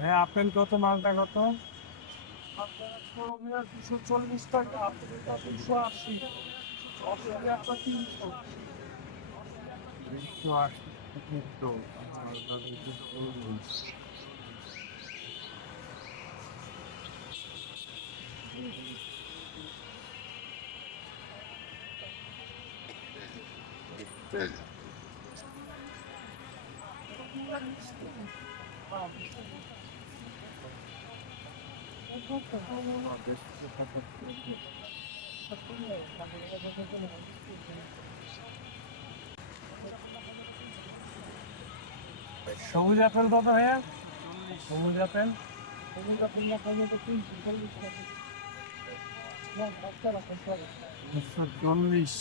হ্যাঁ আপেল কত মালটা কত? দুশো চল্লিশ টাকা আপেলটা দুশো আশি। অস্ট্রেলিয়াটা তিনশো। তিনশো আশি তিনশো। সবুজ আপেল কত ভাইয়া? সবুজ আপেল? দুশো চল্লিশ।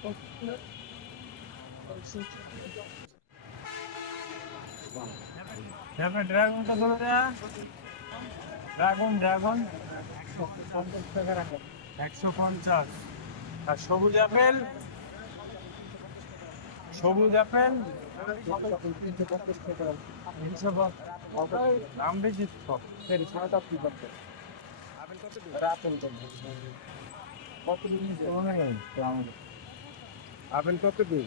তারপরে ড্রাগন কত ভাইয়া ড্রাগন ড্রাগন একশো পঞ্চাশ। আর সবুজ আপেল? সবুজ আপেল? বেশি তো। আপেল কত দিন?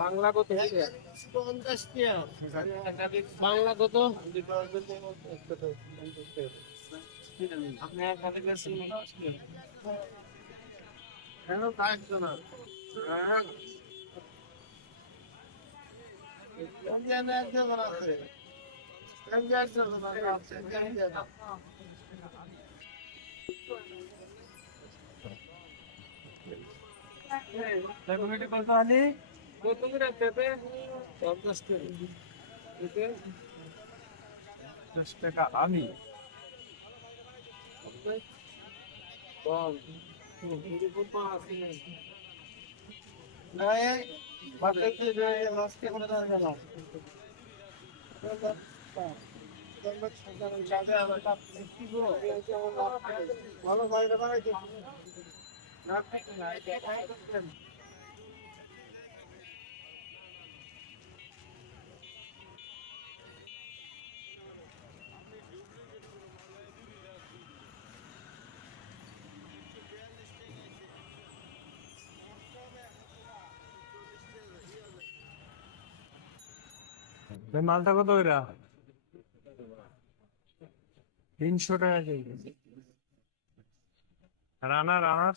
বাংলা কত পঞ্চাশ বাংলা কত? আপনি এক কত করে পেঁপে পঞ্চাশ টাকা পেঁপে দশ টাকা আলি কম। ভালো বাইরে মালটা কত এরা তিনশো টাকা কেজি। রানা রানার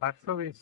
পাঁচশো বিশ।